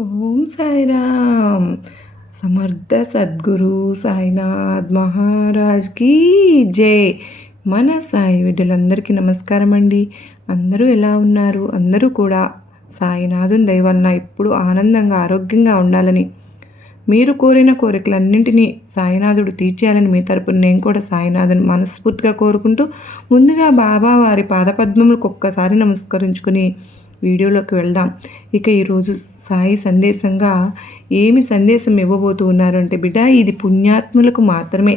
ఓం సాయిరామ్. సమర్థ సద్గురు సాయినాథ్ మహారాజ్కి జై. మన సాయి బిడ్డలందరికీ నమస్కారం అండి. అందరూ ఎలా ఉన్నారు? అందరూ కూడా సాయినాథుని దయ వలన ఎప్పుడు ఆనందంగా ఆరోగ్యంగా ఉండాలని, మీరు కోరిన కోరికలన్నింటినీ సాయినాథుడు తీర్చేయాలని మీ తరపున నేను కూడా సాయినాథుని మనస్ఫూర్తిగా కోరుకుంటూ, ముందుగా బాబా వారి పాదపద్మములకు ఒక్కసారి నమస్కరించుకుని వీడియోలోకి వెళ్దాం. ఇక ఈరోజు సాయి సందేశంగా ఏమి సందేశం ఇవ్వబోతూ ఉన్నారు అంటే, బిడ్డ, ఇది పుణ్యాత్ములకు మాత్రమే.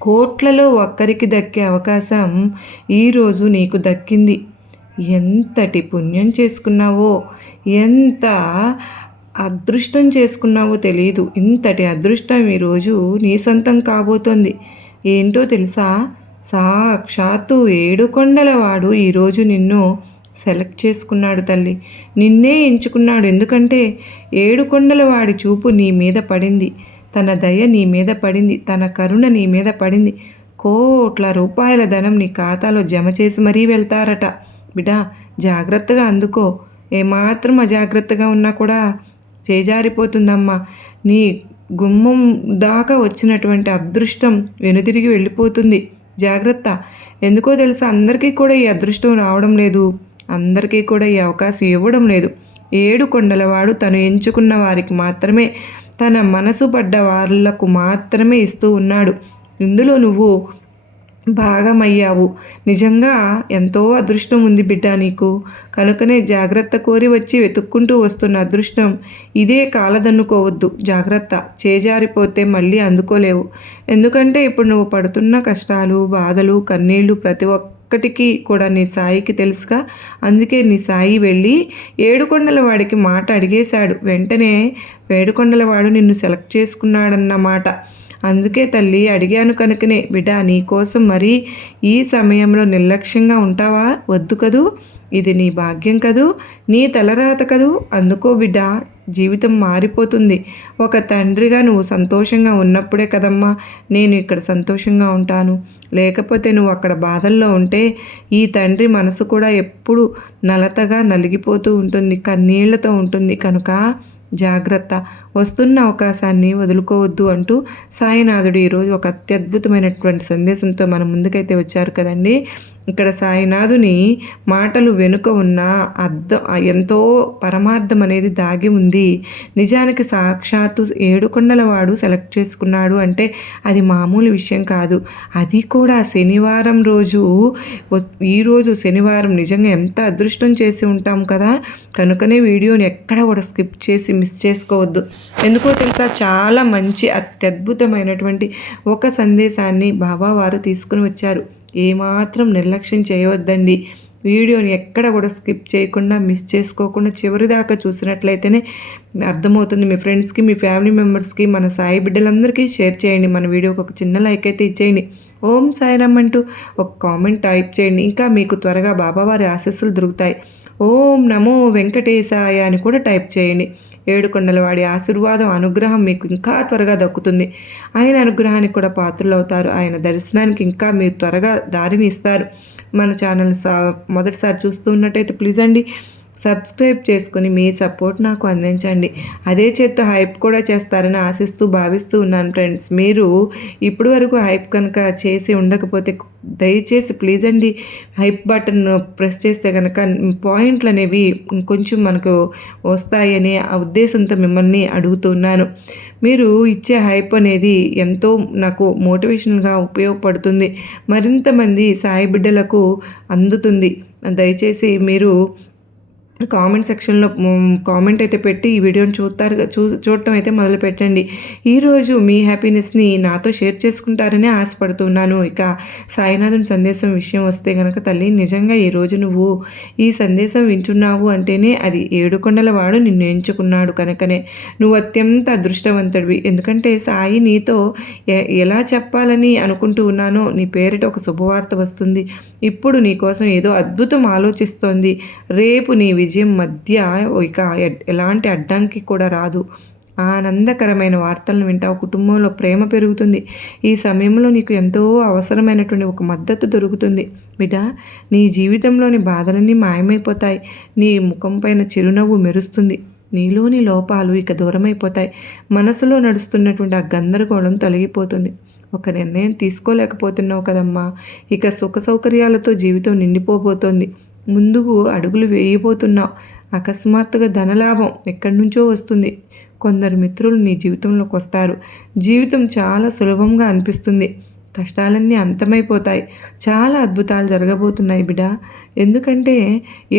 కోట్లలో ఒక్కరికి దక్కే అవకాశం ఈరోజు నీకు దక్కింది. ఎంతటి పుణ్యం చేసుకున్నావో, ఎంత అదృష్టం చేసుకున్నావో తెలియదు. ఇంతటి అదృష్టం ఈరోజు నీ సొంతం కాబోతోంది. ఏంటో తెలుసా? సాక్షాత్తు ఏడుకొండలవాడు ఈరోజు నిన్ను సెలెక్ట్ చేసుకున్నాడు తల్లి. నిన్నే ఎంచుకున్నాడు. ఎందుకంటే ఏడుకొండల వాడి చూపు నీ మీద పడింది, తన దయ నీ మీద పడింది, తన కరుణ నీ మీద పడింది. కోట్ల రూపాయల ధనం నీ ఖాతాలో జమ చేసి మరీ వెళ్తారట. బిడ్డా, జాగ్రత్తగా అందుకో. ఏమాత్రం అజాగ్రత్తగా ఉన్నా కూడా చేజారిపోతుందమ్మా. నీ గుమ్మం దాకా వచ్చినటువంటి అదృష్టం వెనుదిరిగి వెళ్ళిపోతుంది. జాగ్రత్త. ఎందుకో తెలుసా, అందరికీ కూడా ఈ అదృష్టం రావడం లేదు, అందరికీ కూడా ఈ అవకాశం ఇవ్వడం లేదు. ఏడుకొండలవాడు తను ఎంచుకున్న వారికి మాత్రమే, తన మనసు పడ్డ వాళ్ళకు మాత్రమే ఇస్తూ ఉన్నాడు. ఇందులో నువ్వు భాగమయ్యావు. నిజంగా ఎంతో అదృష్టం ఉంది బిడ్డ నీకు. కనుకనే జాగ్రత్త కోరి వచ్చి వెతుక్కుంటూ వస్తున్న అదృష్టం ఇదే. కాలదన్నుకోవద్దు. జాగ్రత్త. చేజారిపోతే మళ్ళీ అందుకోలేవు. ఎందుకంటే ఇప్పుడు నువ్వు పడుతున్న కష్టాలు, బాధలు, కన్నీళ్లు ప్రతి ఒక్కటికి కూడా నీ సాయికి తెలుసుగా. అందుకే నీ సాయి వెళ్ళి ఏడుకొండల వాడికి మాట అడిగేశాడు. వెంటనే ఏడుకొండలవాడు నిన్ను సెలెక్ట్ చేసుకున్నాడన్నమాట. అందుకే తల్లి అడిగాను కనుకనే, బిడ్డ, నీకోసం మరీ ఈ సమయంలో నిర్లక్ష్యంగా ఉంటావా? వద్దు కదూ. ఇది నీ భాగ్యం కదూ, నీ తలరాత కదూ. అందుకో బిడ్డ, జీవితం మారిపోతుంది. ఒక తండ్రిగా నువ్వు సంతోషంగా ఉన్నప్పుడే కదమ్మా నేను ఇక్కడ సంతోషంగా ఉంటాను. లేకపోతే నువ్వు అక్కడ బాధల్లో ఉంటే ఈ తండ్రి మనసు కూడా ఎప్పుడు నలతగా నలిగిపోతూ ఉంటుంది, కన్నీళ్లతో ఉంటుంది. కనుక జాగ్రత్త. వస్తున్న అవకాశాన్ని వదులుకోవద్దు అంటూ సాయినాథుడు ఈరోజు ఒక అత్యద్భుతమైనటువంటి సందేశంతో మన ముందుకైతే వచ్చారు కదండి. ఇక్కడ సాయినాథుని మాటలు వెనుక ఉన్న అర్థం, ఎంతో పరమార్థం అనేది దాగి ఉంది. నిజానికి సాక్షాత్తు ఏడుకొండలవాడు సెలెక్ట్ చేసుకున్నాడు అంటే అది మామూలు విషయం కాదు. అది కూడా శనివారం రోజు. ఈరోజు శనివారం. నిజంగా ఎంత అదృష్టం చేసి ఉంటాం కదా. కనుకనే వీడియోని ఎక్కడ కూడా స్కిప్ చేసి మిస్ చేసుకోవద్దు. ఎందుకో తెలుసా, చాలా మంచి అత్యద్భుతమైనటువంటి ఒక సందేశాన్ని బాబా వారు తీసుకుని వచ్చారు. ఏమాత్రం నిర్లక్ష్యం చేయవద్దండి. వీడియోని ఎక్కడ కూడా స్కిప్ చేయకుండా, మిస్ చేసుకోకుండా చివరి దాకా చూసినట్లయితేనే అర్థమవుతుంది. మీ ఫ్రెండ్స్కి, మీ ఫ్యామిలీ మెంబర్స్కి, మన సాయి బిడ్డలందరికీ షేర్ చేయండి. మన వీడియోకి ఒక చిన్న లైక్ అయితే ఇచ్చేయండి. ఓం సాయిరామ్ అంటూ ఒక కామెంట్ టైప్ చేయండి. ఇంకా మీకు త్వరగా బాబావారి ఆశీస్సులు దొరుకుతాయి. ఓం నమో వెంకటేశాయ అని కూడా టైప్ చేయండి. ఏడుకొండలవాడి ఆశీర్వాదం, అనుగ్రహం మీకు ఇంకా త్వరగా దక్కుతుంది. ఆయన అనుగ్రహానికి కూడా పాత్రలు అవుతారు. ఆయన దర్శనానికి ఇంకా మీరు త్వరగా దారిని ఇస్తారు. మన ఛానల్ మొదటిసారి చూస్తూ ఉన్నట్టయితే ప్లీజ్ అండి సబ్స్క్రైబ్ చేసుకొని మీ సపోర్ట్ నాకు అందించండి. అదే చేత్తో హైప్ కూడా చేస్తారని ఆశిస్తూ భావిస్తూ ఉన్నాను ఫ్రెండ్స్. మీరు ఇప్పటి వరకు హైప్ కనుక చేసి ఉండకపోతే దయచేసి ప్లీజ్ అండి హైప్ బటన్ ప్రెస్ చేస్తే కనుక పాయింట్లు అనేవి కొంచెం మనకు వస్తాయనే ఉద్దేశంతో మిమ్మల్ని అడుగుతున్నాను. మీరు ఇచ్చే హైప్ అనేది ఎంతో నాకు మోటివేషన్గా ఉపయోగపడుతుంది. మరింత మంది సాయి బిడ్డలకు అందుతుంది. దయచేసి మీరు కామెంట్ సెక్షన్లో కామెంట్ అయితే పెట్టి ఈ వీడియోని చూడటం అయితే మొదలు పెట్టండి. ఈరోజు మీ హ్యాపీనెస్ని నాతో షేర్ చేసుకుంటారనే ఆశపడుతున్నాను. ఇక సాయినాథుని సందేశం విషయం వస్తే కనుక, తల్లి, నిజంగా ఈరోజు నువ్వు ఈ సందేశం వింటున్నావు అంటేనే అది ఏడుకొండలవాడు నిన్ను ఎంచుకున్నాడు కనుకనే నువ్వు అత్యంత అదృష్టవంతుడివి. ఎందుకంటే సాయి నీతో ఎలా చెప్పాలని అనుకుంటూ ఉన్నానో నీ పేరిట ఒక శుభవార్త వస్తుంది. ఇప్పుడు నీ కోసం ఏదో అద్భుతం ఆలోచిస్తోంది. రేపు నీ విజయం మధ్య ఇక ఎలాంటి అడ్డంకి కూడా రాదు. ఆనందకరమైన వార్తలను వింటావు. కుటుంబంలో ప్రేమ పెరుగుతుంది. ఈ సమయంలో నీకు ఎంతో అవసరమైనటువంటి ఒక మద్దతు దొరుకుతుంది. బిడ్డ, నీ జీవితంలోని బాధలన్నీ మాయమైపోతాయి. నీ ముఖం పైన చిరునవ్వు మెరుస్తుంది. నీలోని లోపాలు ఇక దూరమైపోతాయి. మనసులో నడుస్తున్నటువంటి ఆ గందరగోళం తొలగిపోతుంది. ఒక నిర్ణయం తీసుకోలేకపోతున్నావు కదమ్మా! ఇక సుఖ సౌకర్యాలతో జీవితం నిండిపోబోతోంది. ముందుకు అడుగులు వేయబోతున్నావు. అకస్మాత్తుగా ధనలాభం ఎక్కడి నుంచో వస్తుంది. కొందరు మిత్రులు నీ జీవితంలోకి వస్తారు. జీవితం చాలా సులభంగా అనిపిస్తుంది. కష్టాలన్నీ అంతమైపోతాయి. చాలా అద్భుతాలు జరగబోతున్నాయి బిడ్డ. ఎందుకంటే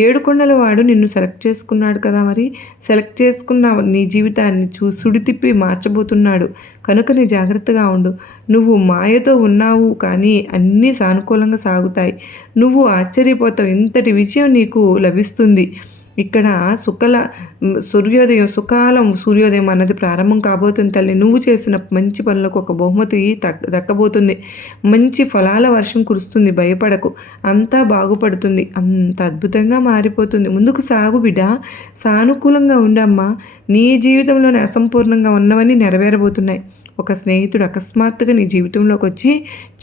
ఏడుకొండల వాడు నిన్ను సెలెక్ట్ చేసుకున్నాడు కదా, మరి సెలెక్ట్ చేసుకున్న నీ జీవితాన్ని సుడి తిప్పి మార్చబోతున్నాడు. కనుక నీ జాగ్రత్తగా ఉండు. నువ్వు మాయతో ఉన్నావు కానీ అన్నీ సానుకూలంగా సాగుతాయి. నువ్వు ఆశ్చర్యపోతావు, ఇంతటి విజయం నీకు లభిస్తుంది. ఇక్కడ సుకాలం సూర్యోదయం అన్నది ప్రారంభం కాబోతుంది తల్లి. నువ్వు చేసిన మంచి పనులకు ఒక బహుమతి దక్కబోతుంది. మంచి ఫలాల వర్షం కురుస్తుంది. భయపడకు, అంతా బాగుపడుతుంది. అంత అద్భుతంగా మారిపోతుంది. ముందుకు సాగు బిడ్డ. సానుకూలంగా ఉండమ్మా. నీ జీవితంలోని అసంపూర్ణంగా ఉన్నవన్నీ నెరవేరబోతున్నాయి. ఒక స్నేహితుడు అకస్మాత్తుగా నీ జీవితంలోకి వచ్చి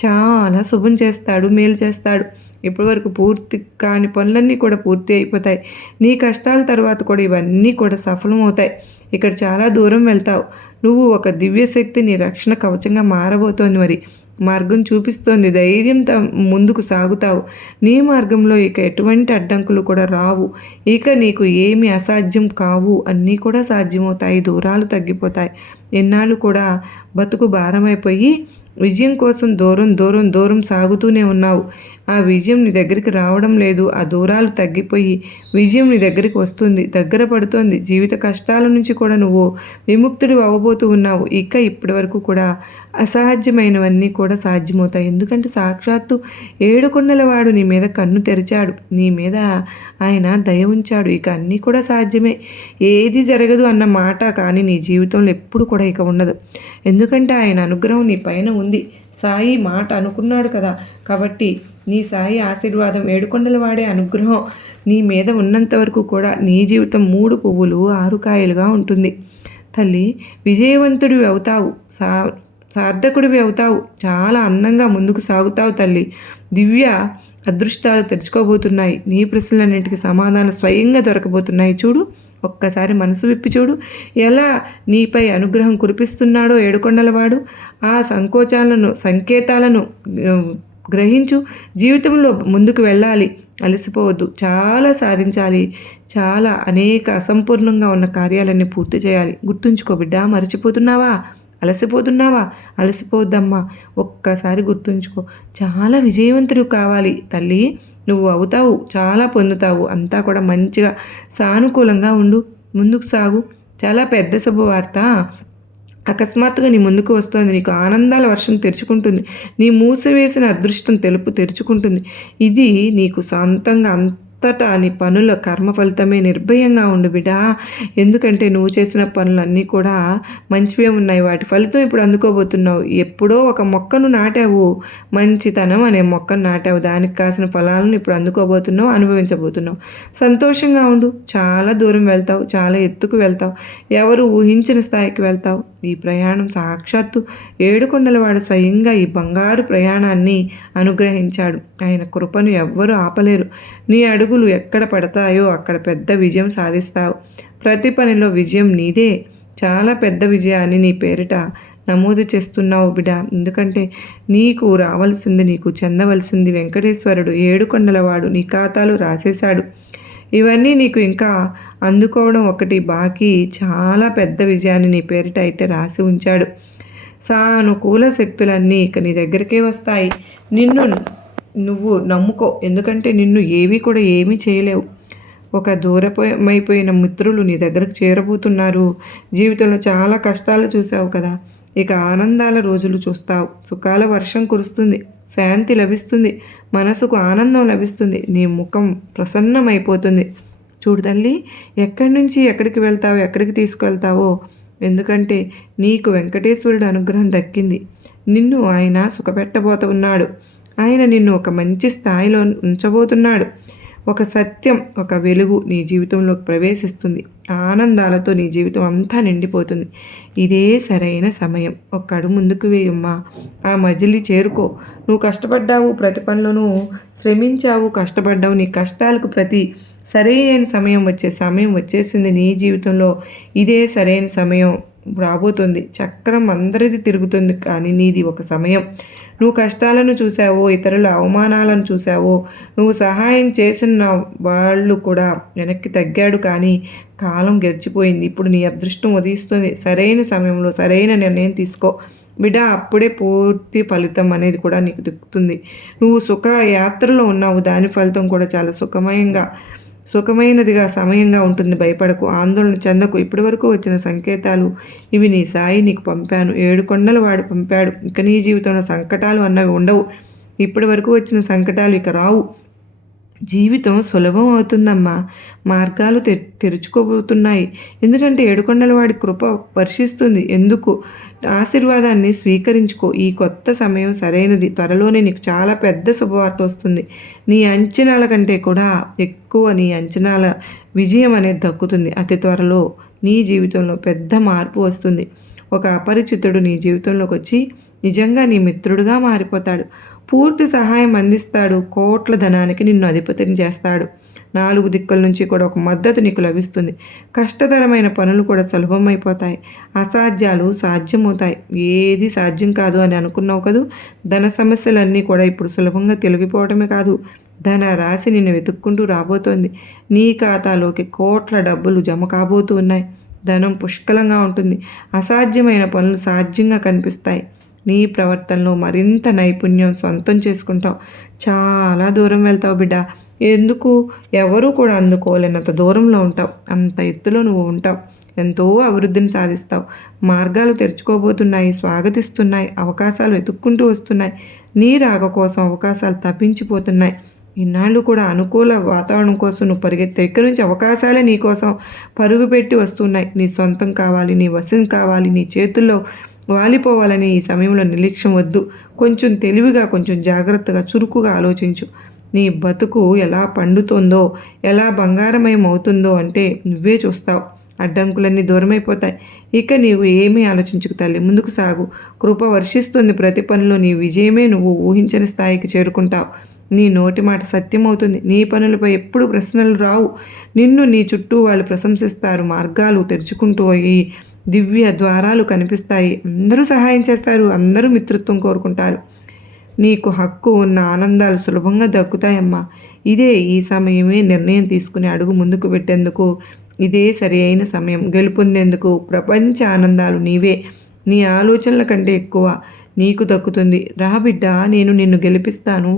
చాలా శుభం చేస్తాడు, మేలు చేస్తాడు. ఇప్పటివరకు పూర్తి కాని పనులన్నీ కూడా పూర్తి అయిపోతాయి. నీ కష్టాల తర్వాత కూడా ఇవన్నీ కూడా సఫలమవుతాయి. ఇక్కడ చాలా దూరం వెళ్తావు. నువ్వు ఒక దివ్యశక్తి నీ రక్షణ కవచంగా మారబోతోంది. మరి మార్గం చూపిస్తోంది. ధైర్యంతో ముందుకు సాగుతావు. నీ మార్గంలో ఇక ఎటువంటి అడ్డంకులు కూడా రావు. ఇక నీకు ఏమి అసాధ్యం కావు. అన్నీ కూడా సాధ్యమవుతాయి. దూరాలు తగ్గిపోతాయి. ఎన్నాళ్ళు కూడా బతుకు భారమైపోయి విజయం కోసం దూరం సాగుతూనే ఉన్నావు. ఆ విజయం నీ దగ్గరికి రావడం లేదు. ఆ దూరాలు తగ్గిపోయి విజయం నీ దగ్గరికి వస్తుంది, దగ్గర పడుతోంది. జీవిత కష్టాల నుంచి కూడా నువ్వు విముక్తుడు అవ్వబోతూ ఉన్నావు. ఇక ఇప్పటి వరకు కూడా అసాధ్యమైనవన్నీ కూడా సాధ్యమవుతాయి. ఎందుకంటే సాక్షాత్తు ఏడుకొండల వాడు నీ మీద కన్ను తెరిచాడు. నీ మీద ఆయన దయ ఉంచాడు. ఇక అన్నీ కూడా సాధ్యమే. ఏది జరగదు అన్న మాట కానీ నీ జీవితంలో ఎప్పుడు కూడా ఇక ఉండదు. ఎందుకంటే ఆయన అనుగ్రహం నీ పైన ఉంది. సాయి మాట అనుకున్నాడు కదా, కాబట్టి నీ సాయి ఆశీర్వాదం, ఏడుకొండల వాడే అనుగ్రహం నీ మీద ఉన్నంత వరకు కూడా నీ జీవితం 3 పువ్వులు 6 కాయలుగా ఉంటుంది తల్లి. విజయవంతుడివి అవుతావు. సార్థకుడివి అవుతావు. చాలా అందంగా ముందుకు సాగుతావు తల్లి. దివ్య అదృష్టాలు తెరుచుకోబోతున్నాయి. నీ ప్రశ్నలన్నింటికి సమాధానం స్వయంగా దొరకబోతున్నాయి. చూడు, ఒక్కసారి మనసు విప్పి చూడు, ఎలా నీపై అనుగ్రహం కురిపిస్తున్నాడో ఏడుకొండలవాడు. ఆ సంకేతాలను గ్రహించు. జీవితంలో ముందుకు వెళ్ళాలి. అలసిపోవద్దు. చాలా సాధించాలి. చాలా అనేక అసంపూర్ణంగా ఉన్న కార్యాలన్నీ పూర్తి చేయాలి. గుర్తుంచుకో బిడ్డ. మర్చిపోతున్నావా? అలసిపోవద్దమ్మా. ఒక్కసారి గుర్తుంచుకో. చాలా విజయవంతుడు కావాలి తల్లి. నువ్వు అవుతావు. చాలా పొందుతావు. అంతా కూడా మంచిగా సానుకూలంగా ఉండు. ముందుకు సాగు. చాలా పెద్ద శుభవార్త అకస్మాత్తుగా నీ ముందుకు వస్తోంది. నీకు ఆనందాల వర్షం తెరుచుకుంటుంది. నీ మూసివేసిన అదృష్టం తెరుచుకుంటుంది. ఇది నీకు సొంతంగా అంతటా నీ పనుల కర్మ ఫలితమే. నిర్భయంగా ఉండు బిడ్డ. ఎందుకంటే నువ్వు చేసిన పనులన్నీ కూడా మంచివే ఉన్నాయి. వాటి ఫలితం ఇప్పుడు అందుకోబోతున్నావు. ఎప్పుడో ఒక మొక్కను నాటావు, మంచితనం అనే మొక్కను నాటావు. దానికి కాసిన ఫలాలను ఇప్పుడు అందుకోబోతున్నావు, అనుభవించబోతున్నావు. సంతోషంగా ఉండు. చాలా దూరం వెళ్తావు. చాలా ఎత్తుకు వెళ్తావు. ఎవరు ఊహించిన స్థాయికి వెళ్తావు. ఈ ప్రయాణం సాక్షాత్తు ఏడుకొండలవాడు స్వయంగా ఈ బంగారు ప్రయాణాన్ని అనుగ్రహించాడు. ఆయన కృపను ఎవ్వరూ ఆపలేరు. నీ అడుగులు ఎక్కడ పడతాయో అక్కడ పెద్ద విజయం సాధిస్తావు. ప్రతి పనిలో విజయం నీదే. చాలా పెద్ద విజయాన్ని నీ పేరిట నమోదు చేస్తున్నావు బిడ్డ. ఎందుకంటే నీకు రావాల్సింది, నీకు చెందవలసింది వెంకటేశ్వరుడు ఏడుకొండలవాడు నీ ఖాతాలో రాసేశాడు. ఇవన్నీ నీకు ఇంకా అందుకోవడం ఒకటి బాకీ. చాలా పెద్ద విజయాన్ని నీ పేరిట అయితే రాసి ఉంచాడు. సానుకూల శక్తులన్నీ ఇక నీ దగ్గరికే వస్తాయి. నువ్వు నమ్ముకో. ఎందుకంటే నిన్ను ఏమీ చేయలేవు. ఒక దూరమైపోయిన మిత్రులు నీ దగ్గరకు చేరబోతున్నారు. జీవితంలో చాలా కష్టాలు చూసావు కదా, ఇక ఆనందాల రోజులు చూస్తావు. సుఖాల వర్షం కురుస్తుంది. శాంతి లభిస్తుంది. మనసుకు ఆనందం లభిస్తుంది. నీ ముఖం ప్రసన్నమైపోతుంది. చూడు తల్లి, ఎక్కడి నుంచి ఎక్కడికి వెళ్తావో, ఎక్కడికి తీసుకువెళ్తావో. ఎందుకంటే నీకు వెంకటేశ్వరుడు అనుగ్రహం దక్కింది. నిన్ను ఆయన సుఖపెట్టబోతున్నాడు. ఆయన నిన్ను ఒక మంచి స్థాయిలో ఉంచబోతున్నాడు. ఒక సత్యం, ఒక వెలుగు నీ జీవితంలోకి ప్రవేశిస్తుంది. ఆనందాలతో నీ జీవితం అంతా నిండిపోతుంది. ఇదే సరైన సమయం. ఒక్క అడుగు ముందుకు వేయమ్మా. ఆ మజిలీ చేరుకో. నువ్వు కష్టపడ్డావు, ప్రతి పనిలోనూ శ్రమించావు, కష్టపడ్డావు. నీ కష్టాలకు సరైన సమయం వచ్చేసింది నీ జీవితంలో. ఇదే సరైన సమయం రాబోతుంది. చక్రం అందరిది తిరుగుతుంది, కానీ నీది ఒక సమయం. నువ్వు కష్టాలను చూసావో, ఇతరుల అవమానాలను చూసావో, నువ్వు సహాయం చేసిన వాళ్ళు కూడా వెనక్కి తగ్గాడు, కానీ కాలం గడిచిపోయింది. ఇప్పుడు నీ అదృష్టం ఉదయిస్తుంది. సరైన సమయంలో సరైన నిర్ణయం తీసుకో బిడ్డ. అప్పుడే పూర్తి ఫలితం అనేది కూడా నీకు దక్కుతుంది. నువ్వు సుఖ యాత్రలో ఉన్నావు, దాని ఫలితం కూడా చాలా సుఖమైనదిగా సమయంగా ఉంటుంది. భయపడకు, ఆందోళన చెందకు. ఇప్పటి వరకు వచ్చిన సంకేతాలు ఇవి. నీ సాయి నీకు పంపాను. 7 కొండలు వాడు పంపాడు. ఇక నీ జీవితంలో సంకటాలు అన్నవి ఉండవు. ఇప్పటి వరకు వచ్చిన సంకటాలు ఇక రావు. జీవితం సులభం అవుతుందమ్మా. మార్గాలు తెరుచుకోబోతున్నాయి. ఎందుకంటే 7 కొండల వాడి కృప వర్షిస్తుంది. ఎందుకు? ఆశీర్వాదాన్ని స్వీకరించుకో. ఈ కొత్త సమయం సరైనది. త్వరలోనే నీకు చాలా పెద్ద శుభవార్త వస్తుంది. నీ అంచనాల కంటే కూడా ఎక్కువ నీ అంచనాల విజయం అనేది దక్కుతుంది. అతి త్వరలో నీ జీవితంలో పెద్ద మార్పు వస్తుంది. ఒక అపరిచితుడు నీ జీవితంలోకి వచ్చి నిజంగా నీ మిత్రుడుగా మారిపోతాడు. పూర్తి సహాయం అందిస్తాడు. కోట్ల ధనానికి నిన్ను అధిపతిని చేస్తాడు. 4 దిక్కుల నుంచి కూడా ఒక మద్దతు నీకు లభిస్తుంది. కష్టతరమైన పనులు కూడా సులభమైపోతాయి. అసాధ్యాలు సాధ్యమవుతాయి. ఏది సాధ్యం కాదు అని అనుకున్నావు కదూ. ధన సమస్యలన్నీ కూడా ఇప్పుడు సులభంగా తొలగిపోవటమే కాదు, ధన రాశి నిన్ను వెతుక్కుంటూ రాబోతోంది. నీ ఖాతాలోకి కోట్ల డబ్బులు జమ కాబోతూ ఉన్నాయి. ధనం పుష్కలంగా ఉంటుంది. అసాధ్యమైన పనులు సాధ్యంగా కనిపిస్తాయి. నీ ప్రవర్తనలో మరింత నైపుణ్యం సొంతం చేసుకుంటావు. చాలా దూరం వెళ్తావు బిడ్డ. ఎందుకు? ఎవరూ కూడా అందుకోలేనంత దూరంలో ఉంటావు. అంత ఎత్తులో నువ్వు ఉంటావు. ఎంతో అభివృద్ధిని సాధిస్తావు. మార్గాలు తెరుచుకోబోతున్నాయి, స్వాగతిస్తున్నాయి. అవకాశాలు వెతుక్కుంటూ వస్తున్నాయి. నీ రాక కోసం అవకాశాలు తప్పించిపోతున్నాయి. ఇన్నాళ్ళు కూడా అనుకూల వాతావరణం కోసం నువ్వు పరిగెత్తావు. ఇక్కడి నుంచి అవకాశాలే నీ కోసం పరుగు పెట్టి వస్తున్నాయి. నీ సొంతం కావాలి, నీ వశం కావాలి, నీ చేతుల్లో వాలిపోవాలని ఈ సమయంలో నిర్లక్ష్యం వద్దు. కొంచెం తెలివిగా, కొంచెం జాగ్రత్తగా, చురుకుగా ఆలోచించు. నీ బతుకు ఎలా పండుతుందో, ఎలా బంగారమయం అవుతుందో అంటే నువ్వే చూస్తావు. అడ్డంకులన్నీ దూరమైపోతాయి. ఇక నీవు ఏమీ ఆలోచించుకు తల్లి, ముందుకు సాగు. కృప వర్షిస్తుంది. ప్రతి పనిలో నీ విజయమే. నువ్వు ఊహించని స్థాయికి చేరుకుంటావు. నీ నోటి మాట సత్యమవుతుంది. నీ పనులపై ఎప్పుడు ప్రశ్నలు రావు. నిన్ను నీ చుట్టూ వాళ్ళు ప్రశంసిస్తారు. మార్గాలు తెరుచుకుంటూ ఈ దివ్య ద్వారాలు కనిపిస్తాయి. అందరూ సహాయం చేస్తారు. అందరూ మిత్రత్వం కోరుకుంటారు. నీకు హక్కు ఉన్న ఆనందాలు సులభంగా దక్కుతాయమ్మా. ఈ సమయమే నిర్ణయం తీసుకుని అడుగు ముందుకు పెట్టేందుకు. ఇదే సరి అయిన సమయం. గెలుపొందేందుకు ప్రపంచ ఆనందాలు నీవే. నీ ఆలోచనల కంటే ఎక్కువ నీకు దక్కుతుంది. రా బిడ్డ, నేను నిన్ను గెలిపిస్తాను.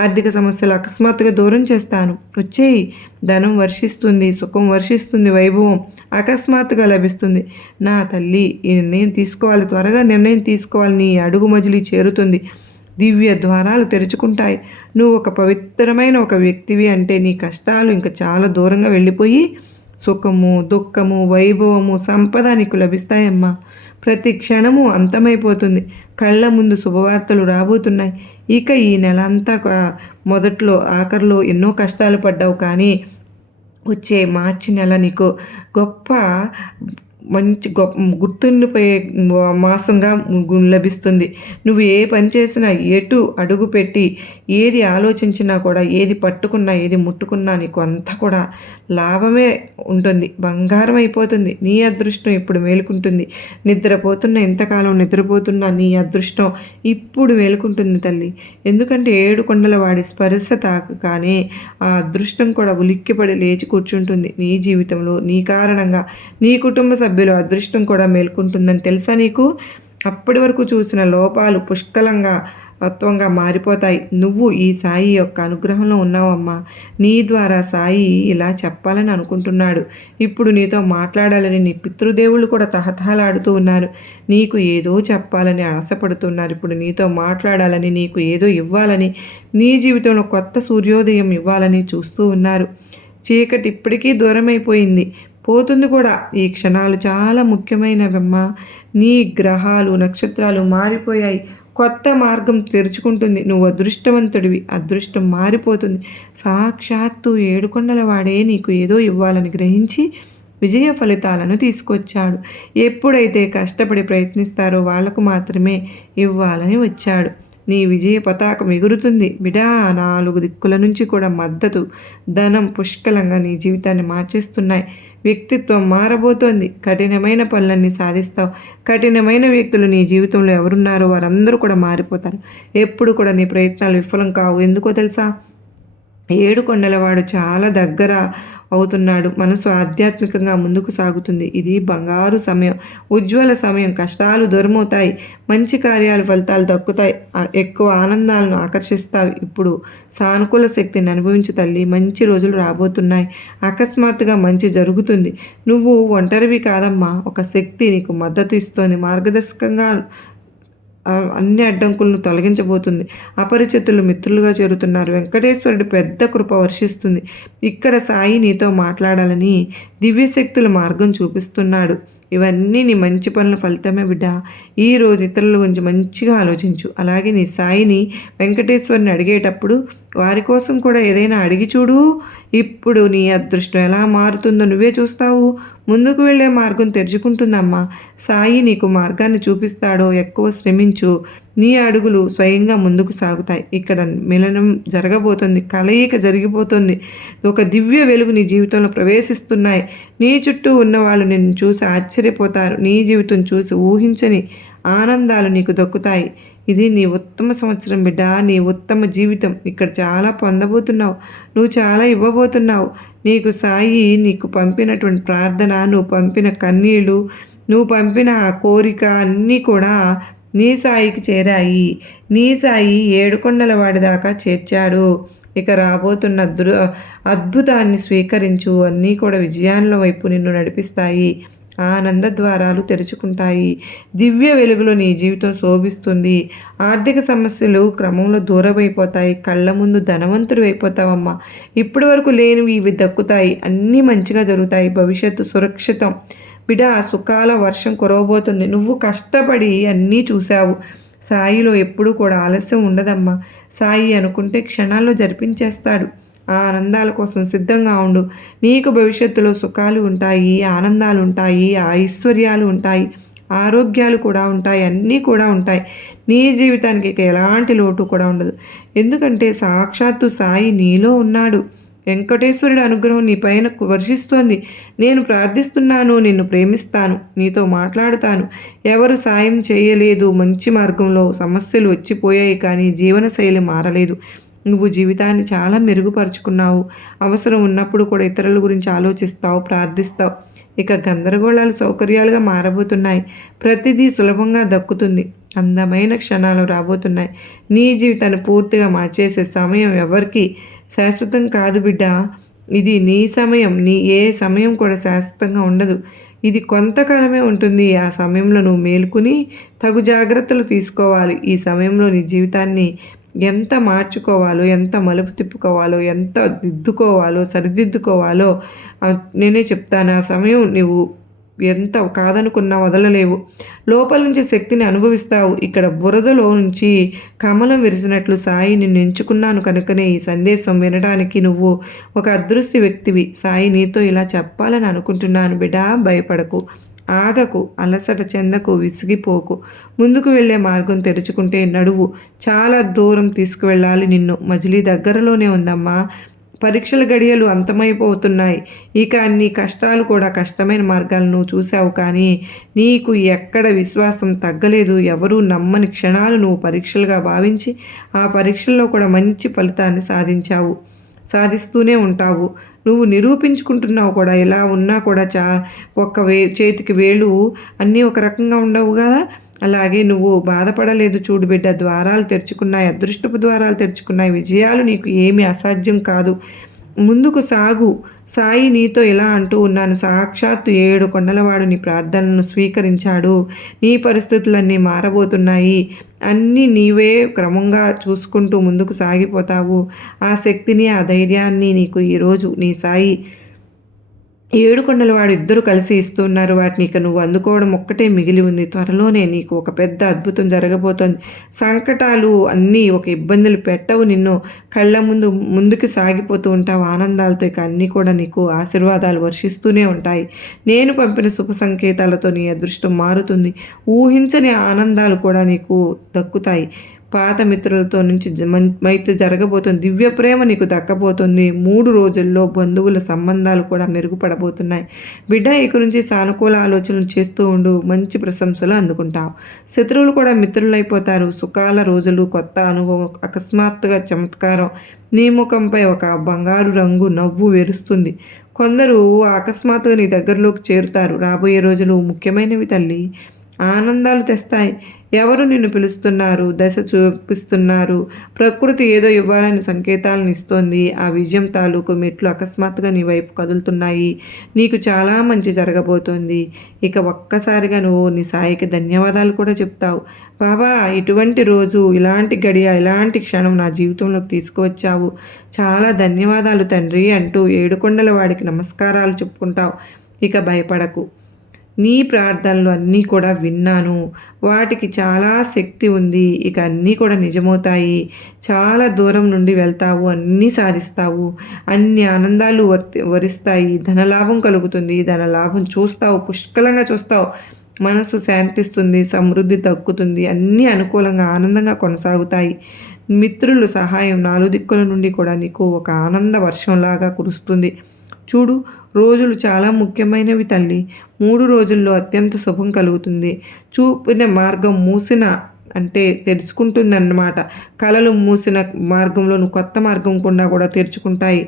ఆర్థిక సమస్యలు అకస్మాత్తుగా దూరం చేస్తాను. వచ్చేయి. ధనం వర్షిస్తుంది, సుఖం వర్షిస్తుంది, వైభవం అకస్మాత్తుగా లభిస్తుంది. నా తల్లి, ఈ నిర్ణయం తీసుకోవాలి. త్వరగా నిర్ణయం తీసుకోవాలి. నీ అడుగు మజిలీ చేరుతుంది. దివ్య ద్వారాలు తెరుచుకుంటాయి. నువ్వు ఒక పవిత్రమైన ఒక వ్యక్తివి అంటే నీ కష్టాలు ఇంకా చాలా దూరంగా వెళ్ళిపోయి సుఖము, దుఃఖము, వైభవము, సంపద నీకు లభిస్తాయమ్మా. ప్రతి క్షణము అంతమైపోతుంది. కళ్ళ ముందు శుభవార్తలు రాబోతున్నాయి. ఇక ఈ నెల అంతా మొదట్లో ఆఖరిలో ఎన్నో కష్టాలు పడ్డావు, కానీ వచ్చే మార్చి నెల నీకు మంచి గుర్తుండిపోయే మాసంగా లభిస్తుంది. నువ్వు ఏ పని చేసినా, ఎటు అడుగు పెట్టి, ఏది ఆలోచించినా కూడా, ఏది పట్టుకున్నా, ఏది ముట్టుకున్నా నీకు అంతా కూడా లాభమే ఉంటుంది. బంగారం అయిపోతుంది. నీ అదృష్టం ఇప్పుడు మేలుకుంటుంది. ఇంతకాలం నిద్రపోతున్న నీ అదృష్టం ఇప్పుడు మేలుకుంటుంది తల్లి. ఎందుకంటే 7 కొండల వాడి స్పర్శ తాకగానే ఆ అదృష్టం కూడా ఉలిక్కిపడి లేచి కూర్చుంటుంది. నీ జీవితంలో నీ కారణంగా నీ కుటుంబ సభ్యులు అదృష్టం కూడా మేల్కొంటుందని తెలుసా నీకు? అప్పటి వరకు చూసిన లోపాలు పుష్కలంగా తత్వంగా మారిపోతాయి. నువ్వు ఈ సాయి యొక్క అనుగ్రహంలో ఉన్నావమ్మా. నీ ద్వారా సాయి ఇలా చెప్పాలని అనుకుంటున్నాడు. ఇప్పుడు నీతో మాట్లాడాలని నీ పితృదేవుళ్ళు కూడా తహతహలాడుతూ ఉన్నారు. నీకు ఏదో చెప్పాలని ఆశపడుతున్నారు. ఇప్పుడు నీతో మాట్లాడాలని, నీకు ఏదో ఇవ్వాలని, నీ జీవితంలో కొత్త సూర్యోదయం ఇవ్వాలని చూస్తూ ఉన్నారు. చీకటి ఇప్పటికీ దూరమైపోయింది, పోతుంది కూడా. ఈ క్షణాలు చాలా ముఖ్యమైనవమ్మా. నీ గ్రహాలు, నక్షత్రాలు మారిపోయాయి. కొత్త మార్గం తెరుచుకుంటుంది. నువ్వు అదృష్టవంతుడివి. అదృష్టం మారిపోతుంది. సాక్షాత్తు ఏడుకొండల వాడే నీకు ఏదో ఇవ్వాలని గ్రహించి విజయ ఫలితాలను తీసుకొచ్చాడు. ఎప్పుడైతే కష్టపడి ప్రయత్నిస్తారో వాళ్లకు మాత్రమే ఇవ్వాలని వచ్చాడు. నీ విజయ పతాకం ఎగురుతుంది బిడా. 4 దిక్కుల నుంచి కూడా మద్దతు, ధనం పుష్కలంగా నీ జీవితాన్ని మార్చేస్తున్నాయి. వ్యక్తిత్వం మారబోతోంది. కఠినమైన పనులన్నీ సాధిస్తావు. కఠినమైన వ్యక్తులు నీ జీవితంలో ఎవరున్నారో వారందరూ కూడా మారిపోతారు. ఎప్పుడు కూడా నీ ప్రయత్నాలు విఫలం కావు. ఎందుకో తెలుసా? ఏడుకొండలవాడు చాలా దగ్గర అవుతున్నాడు. మనసు ఆధ్యాత్మికంగా ముందుకు సాగుతుంది. ఇది బంగారు సమయం, ఉజ్వల సమయం. కష్టాలు దూరమవుతాయి. మంచి కార్యాలు ఫలితాలు దక్కుతాయి. ఎక్కువ ఆనందాలను ఆకర్షిస్తావు. ఇప్పుడు సానుకూల శక్తిని అనుభవించు తల్లి. మంచి రోజులు రాబోతున్నాయి. అకస్మాత్తుగా మంచి జరుగుతుంది. నువ్వు ఒంటరివి కాదమ్మా. ఒక శక్తి నీకు మద్దతు ఇస్తోంది. మార్గదర్శకంగా అన్ని అడ్డంకులను తొలగించబోతుంది. అపరిచితులు మిత్రులుగా చేరుతున్నారు. వెంకటేశ్వరుడు పెద్ద కృప వర్షిస్తుంది. ఇక్కడ సాయి నీతో మాట్లాడాలని దివ్యశక్తుల మార్గం చూపిస్తున్నాడు. ఇవన్నీ నీ మంచి పనుల ఫలితమే బిడ్డ. ఈరోజు ఇతరుల గురించి మంచిగా ఆలోచించు. అలాగే నీ సాయిని వెంకటేశ్వరుని అడిగేటప్పుడు వారి కోసం కూడా ఏదైనా అడిగి చూడు. ఇప్పుడు నీ అదృష్టం ఎలా మారుతుందో నువ్వే చూస్తావు. ముందుకు వెళ్ళే మార్గం తెరుచుకుంటుందమ్మా. సాయి నీకు మార్గాన్ని చూపిస్తాడో. ఎక్కువ శ్రమించు. నీ అడుగులు స్వయంగా ముందుకు సాగుతాయి. ఇక్కడ మిలనం జరగబోతుంది. కలయిక జరిగిపోతుంది. ఒక దివ్య వెలుగు నీ జీవితంలో ప్రవేశిస్తున్నాయి. నీ చుట్టూ ఉన్నవాళ్ళు నిన్ను చూసి ఆశ్చర్యపోతారు. నీ జీవితం చూసి ఊహించని ఆనందాలు నీకు దక్కుతాయి. ఇది నీ ఉత్తమ సంవత్సరం బిడ్డ. నీ ఉత్తమ జీవితం. ఇక్కడ చాలా పొందబోతున్నావు. నువ్వు చాలా ఇవ్వబోతున్నావు. నీకు సాయి నీకు పంపినటువంటి ప్రార్థన, నువ్వు పంపిన కన్నీళ్ళు, నువ్వు పంపిన కోరిక అన్నీ కూడా నీ సాయికి చేరాయి. నీ సాయి ఏడుకొండల వాడి దాకా చేర్చాడు. ఇక రాబోతున్న అద్భుతాన్ని స్వీకరించు. అన్నీ కూడా విజయాల వైపు నిన్ను నడిపిస్తాయి. ఆనంద ద్వారాలు తెరుచుకుంటాయి. దివ్య వెలుగులో నీ జీవితం శోభిస్తుంది. ఆర్థిక సమస్యలు క్రమంలో దూరమైపోతాయి. కళ్ళ ముందు ధనవంతుడు అయిపోతావమ్మా. ఇప్పటి వరకు లేనివి ఇవి దక్కుతాయి. అన్నీ మంచిగా జరుగుతాయి. భవిష్యత్తు సురక్షితం బిడా. సుఖాల వర్షం కురవబోతుంది. నువ్వు కష్టపడి అన్నీ చూశావు. సాయిలో ఎప్పుడూ కూడా ఆలస్యం ఉండదమ్మా. సాయి అనుకుంటే క్షణాల్లో జరిపించేస్తాడు. ఆ ఆనందాల కోసం సిద్ధంగా ఉండు. నీకు భవిష్యత్తులో సుఖాలు ఉంటాయి, ఆనందాలు ఉంటాయి, ఐశ్వర్యాలు ఉంటాయి, ఆరోగ్యాలు కూడా ఉంటాయి. అన్నీ కూడా ఉంటాయి. నీ జీవితానికి ఇక ఎలాంటి లోటు కూడా ఉండదు. ఎందుకంటే సాక్షాత్తు సాయి నీలో ఉన్నాడు. వెంకటేశ్వరుడి అనుగ్రహం నీ పైన వర్షిస్తోంది. నేను ప్రార్థిస్తున్నాను. నిన్ను ప్రేమిస్తాను. నీతో మాట్లాడుతాను. ఎవరు సాయం చేయలేదు. మంచి మార్గంలో సమస్యలు వచ్చిపోయాయి, కానీ జీవనశైలి మారలేదు. నువ్వు జీవితాన్ని చాలా మెరుగుపరుచుకున్నావు. అవసరం ఉన్నప్పుడు కూడా ఇతరుల గురించి ఆలోచిస్తావు, ప్రార్థిస్తావు. ఇక గందరగోళాలు సౌకర్యాలుగా మారబోతున్నాయి. ప్రతిదీ సులభంగా దక్కుతుంది. అందమైన క్షణాలు రాబోతున్నాయి. నీ జీవితాన్ని పూర్తిగా మార్చేసే సమయం ఎవరికి శాశ్వతం కాదు బిడ్డ. ఇది నీ సమయం. ఏ సమయం కూడా శాశ్వతంగా ఉండదు. ఇది కొంతకాలమే ఉంటుంది. ఆ సమయంలో నువ్వు మేలుకుని తగు జాగ్రత్తలు తీసుకోవాలి. ఈ సమయంలో నీ జీవితాన్ని ఎంత మార్చుకోవాలో, ఎంత మలుపు తిప్పుకోవాలో, ఎంత దిద్దుకోవాలో, సరిదిద్దుకోవాలో నేనే చెప్తాను. ఆ సమయం నువ్వు ఎంత కాదనుకున్నా వదలలేవు. లోపల నుంచి శక్తిని అనుభవిస్తావు. ఇక్కడ బురదలో నుంచి కమలం విరిసినట్లు సాయి నిన్ను ఎంచుకున్నాను కనుకనే ఈ సందేశం వినడానికి నువ్వు ఒక అదృశ్య వ్యక్తివి. సాయి నీతో ఇలా చెప్పాలని అనుకుంటున్నాను బిడ్డా. భయపడకు, ఆగకు, అలసట చెందకు, విసిగిపోకు. ముందుకు వెళ్ళే మార్గం తెరుచుకుంటే నడువు. చాలా దూరం తీసుకువెళ్ళాలి నిన్ను. మజిలీ దగ్గరలోనే ఉందమ్మా. పరీక్షల గడియలు అంతమైపోతున్నాయి. ఇక నీ కష్టాలు కూడా కష్టమైన మార్గాలను చూసావు, కానీ నీకు ఎక్కడ విశ్వాసం తగ్గలేదు. ఎవరూ నమ్మని క్షణాలు నువ్వు పరీక్షలుగా భావించి ఆ పరీక్షల్లో కూడా మంచి ఫలితాన్ని సాధిస్తూనే ఉంటావు. నువ్వు నిరూపించుకుంటున్నావు కూడా. ఇలా ఉన్నా కూడా చేతికి వేలు అన్నీ ఒక రకంగా ఉండవు కదా. అలాగే నువ్వు బాధపడలేదు చూడు బిడ్డ. ద్వారాలు తెరుచుకున్నాయి. అదృష్టపు ద్వారాలు తెరుచుకున్నాయి. విజయాలు నీకు ఏమీ అసాధ్యం కాదు. ముందుకు సాగు. సాయి నీతో ఇలా అంటూ ఉన్నాను. సాక్షాత్తు 7 కొండలవాడు నీ ప్రార్థనలను స్వీకరించాడు. నీ పరిస్థితులన్నీ మారబోతున్నాయి. అన్నీ నీవే క్రమంగా చూసుకుంటూ ముందుకు సాగిపోతావు. ఆ శక్తిని, ఆ ధైర్యాన్ని నీకు ఈరోజు నీ సాయి ఏడుకొండలవాడు ఇద్దరు కలిసి ఇస్తున్నారు. వాటిని ఇక నువ్వు అందుకోవడం ఒక్కటే మిగిలి ఉంది. త్వరలోనే నీకు ఒక పెద్ద అద్భుతం జరగబోతోంది. సంకటాలు అన్నీ ఒక ఇబ్బందులు పెట్టవు నిన్ను. కళ్ళ ముందుకు సాగిపోతూ ఉంటావు ఆనందాలతో. ఇక అన్నీ కూడా నీకు ఆశీర్వాదాలు వర్షిస్తూనే ఉంటాయి. నేను పంపిన శుభ సంకేతాలతో నీ అదృష్టం మారుతుంది. ఊహించని ఆనందాలు కూడా నీకు దక్కుతాయి. పాత మిత్రులతో నుంచి మైత్రి జరగబోతుంది. దివ్య ప్రేమ నీకు దక్కబోతుంది. 3 రోజుల్లో బంధువుల సంబంధాలు కూడా మెరుగుపడబోతున్నాయి. బిడ్డ ఇక నుంచి సానుకూల ఆలోచనలు చేస్తూ ఉండు. మంచి ప్రశంసలు అందుకుంటావు. శత్రువులు కూడా మిత్రులైపోతారు. సుఖాల రోజులు, కొత్త అనుభవం, అకస్మాత్తుగా చమత్కారం. నీ ముఖంపై ఒక బంగారు రంగు నవ్వు వెరుస్తుంది. కొందరు అకస్మాత్తుగా నీ దగ్గరలోకి చేరుతారు. రాబోయే రోజులు ముఖ్యమైనవి తల్లి. ఆనందాలు తెస్తాయి. ఎవరు నిన్ను పిలుస్తున్నారు, దశ చూపిస్తున్నారు. ప్రకృతి ఏదో ఇవ్వాలని సంకేతాలను ఇస్తోంది. ఆ విజయం తాలూకు మెట్లు అకస్మాత్తుగా నీ వైపు కదులుతున్నాయి. నీకు చాలా మంచి జరగబోతోంది. ఇక ఒక్కసారిగా నువ్వు నీ సాయికి ధన్యవాదాలు కూడా చెప్తావు. బాబా, ఇటువంటి రోజు, ఇలాంటి గడియ, ఇలాంటి క్షణం నా జీవితంలోకి తీసుకువచ్చావు. చాలా ధన్యవాదాలు తండ్రి అంటూ ఏడుకొండల వాడికి నమస్కారాలు చెప్పుకుంటావు. ఇక భయపడకు. నీ ప్రార్థనలు అన్నీ కూడా విన్నాను. వాటికి చాలా శక్తి ఉంది. ఇక అన్నీ కూడా నిజమవుతాయి. చాలా దూరం నుండి వెళ్తావు, అన్నీ సాధిస్తావు. అన్ని ఆనందాలు వరిస్తాయి. ధనలాభం కలుగుతుంది. ధనలాభం చూస్తావు, పుష్కలంగా చూస్తావు. మనసు శాంతిస్తుంది, సమృద్ధి దక్కుతుంది. అన్నీ అనుకూలంగా ఆనందంగా కొనసాగుతాయి. మిత్రులు సహాయం 4 దిక్కుల నుండి కూడా నీకు ఒక ఆనంద వర్షంలాగా కురుస్తుంది. చూడు, రోజులు చాలా ముఖ్యమైనవి తల్లి. 3 రోజుల్లో అత్యంత శుభం కలుగుతుంది. చూపిన మార్గం మూసిన అంటే తెరుచుకుంటుందన్నమాట. కలలు మూసిన మార్గంలో నువ్వు కొత్త మార్గం కూడా తెరుచుకుంటాయి.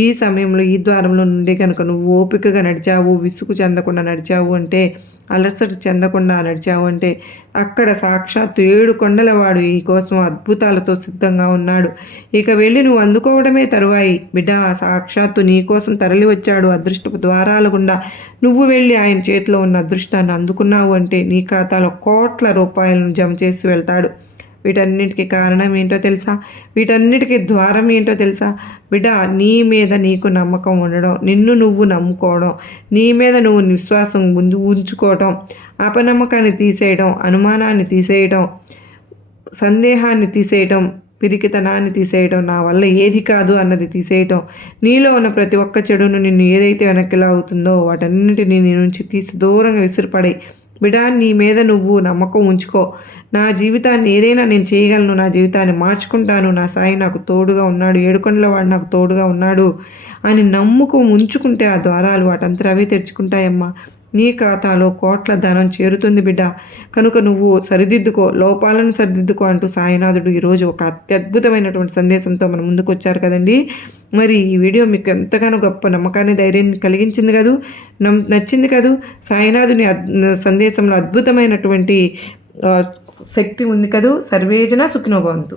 ఈ సమయంలో ఈ ద్వారంలో నుండి కనుక నువ్వు ఓపికగా నడిచావు, విసుగు చెందకుండా నడిచావు అంటే, అలసట చెందకుండా నడిచావు అంటే, అక్కడ సాక్షాత్తు 7 కొండల వాడు ఈ కోసం అద్భుతాలతో సిద్ధంగా ఉన్నాడు. ఇక వెళ్ళి నువ్వు అందుకోవడమే తరువాయి. బిడ్డ, సాక్షాత్తు నీ కోసం తరలి వచ్చాడు అదృష్టపు ద్వారాల గుండా. నువ్వు వెళ్ళి ఆయన చేతిలో ఉన్న అదృష్టాన్ని అందుకున్నావు అంటే నీ ఖాతాలో కోట్ల రూపాయలను జమ చేసి వెళ్తాడు. వీటన్నిటికీ కారణం ఏంటో తెలుసా? వీటన్నిటికీ ద్వారం ఏంటో తెలుసా? బిడ్డ, నీ మీద నీకు నమ్మకం ఉండడం, నిన్ను నువ్వు నమ్ముకోవడం, నీ మీద నువ్వు విశ్వాసం ఉంచుకోవడం, అపనమ్మకాన్ని తీసేయడం, అనుమానాన్ని తీసేయడం, సందేహాన్ని తీసేయడం, పిరికితనాన్ని తీసేయడం, నా వల్ల ఏది కాదు అన్నది తీసేయటం, నీలో ఉన్న ప్రతి ఒక్క చెడును నిన్ను ఏదైతే వెనక్కిలా అవుతుందో వాటన్నిటిని నీ నుంచి తీసి దూరంగా విసిరిపడే. బిడా, నీ మీద నువ్వు నమ్మకం ఉంచుకో. నా జీవితాన్ని ఏదైనా నేను చేయగలను, నా జీవితాన్ని మార్చుకుంటాను, నా సాయి నాకు తోడుగా ఉన్నాడు, ఏడుకొండల వాడు నాకు తోడుగా ఉన్నాడు అని నమ్మకం ఉంచుకుంటే ఆ ద్వారాలు వాటంతా అవే తెరుచుకుంటాయమ్మా. నీ ఖాతాలో కోట్ల ధనం చేరుతుంది బిడ్డ. కనుక నువ్వు సరిదిద్దుకో, లోపాలను సరిదిద్దుకో అంటూ సాయినాథుడు ఈరోజు ఒక అత్యద్భుతమైనటువంటి సందేశంతో మన ముందుకు వచ్చారు కదండి. మరి ఈ వీడియో మీకు ఎంతగానో గొప్ప నమ్మకాన్ని, ధైర్యాన్ని కలిగించింది కదూ, నచ్చింది కదూ. సాయినాథుని సందేశంలో అద్భుతమైనటువంటి శక్తి ఉంది కదూ. సర్వేజన సుఖినో భవంతు.